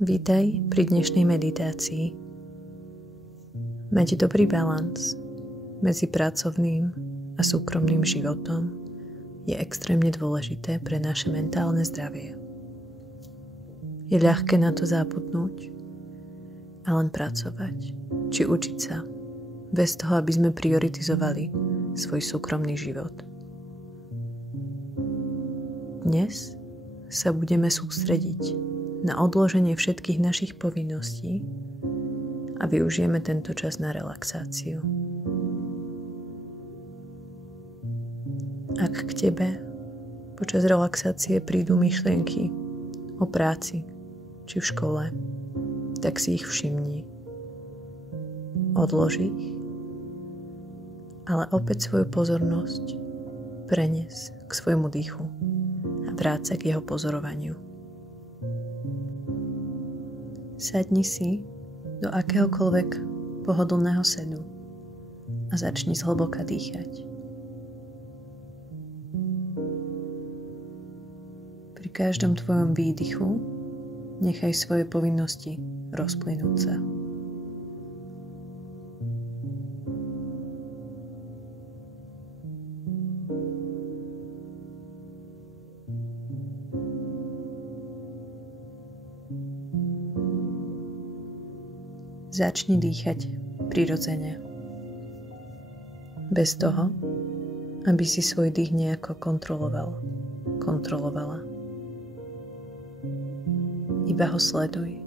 Vítaj pri dnešnej meditácii. Mať dobrý balans medzi pracovným a súkromným životom je extrémne dôležité pre naše mentálne zdravie. Je ľahké na to zabudnúť a len pracovať, či učiť sa, bez toho, aby sme prioritizovali svoj súkromný život. Dnes sa budeme sústrediť na odloženie všetkých našich povinností a využijeme tento čas na relaxáciu. Ak k tebe počas relaxácie prídu myšlienky o práci či v škole, tak si ich všimni. Odlož ich, ale opäť svoju pozornosť prenes k svojmu dýchu a vráť sa k jeho pozorovaniu. Sadni si do akéhokoľvek pohodlného sedu a začni zhlboka dýchať. Pri každom tvojom výdychu nechaj svoje povinnosti rozplynúť sa. Začni dýchať prirodzene. Bez toho, aby si svoj dých nejako kontrolovala. Iba ho sleduj.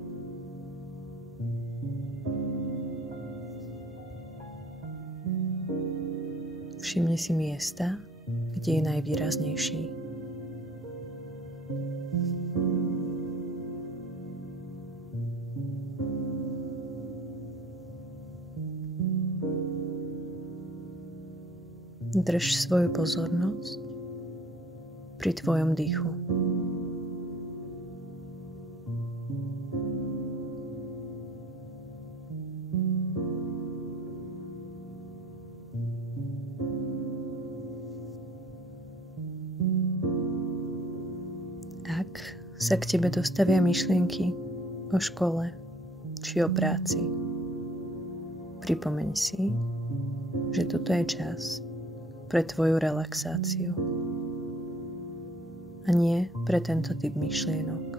Všimni si miesta, kde je najvýraznejší. Drž svoju pozornosť pri tvojom dýchu. Ak sa k tebe dostavia myšlienky o škole či o práci, pripomeň si, že toto je čas pre tvoju relaxáciu a nie pre tento typ myšlienok.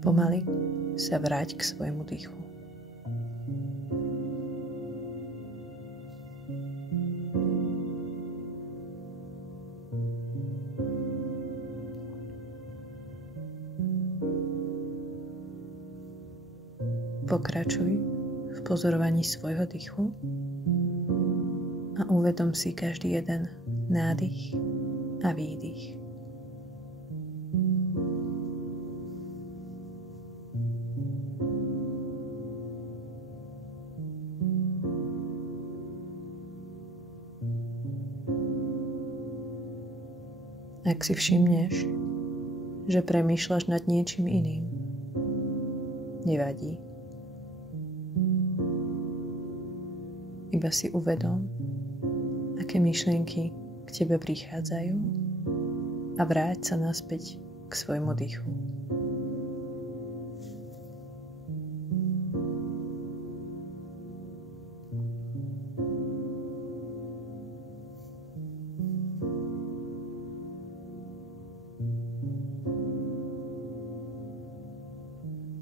Pomaly sa vráť k svojmu dýchu. Pokračuj v pozorovaní svojho dýchu a uvedom si každý jeden nádych a výdych. Ak si všimneš, že premýšľaš nad niečím iným, nevadí. Iba si uvedom, aké myšlienky k tebe prichádzajú a vráť sa naspäť k svojmu dýchu.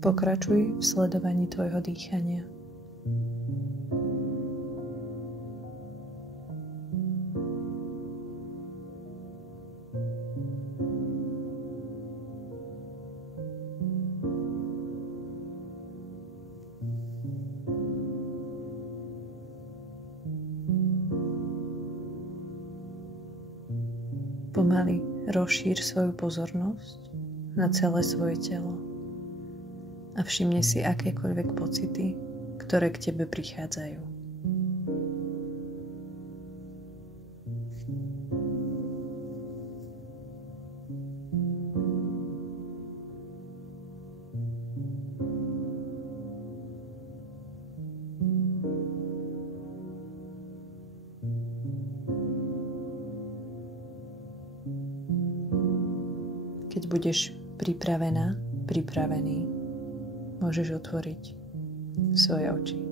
Pokračuj v sledovaní tvojho dýchania. Pomaly rozšír svoju pozornosť na celé svoje telo a všimni si akékoľvek pocity, ktoré k tebe prichádzajú. Keď budeš pripravená, pripravený, môžeš otvoriť svoje oči.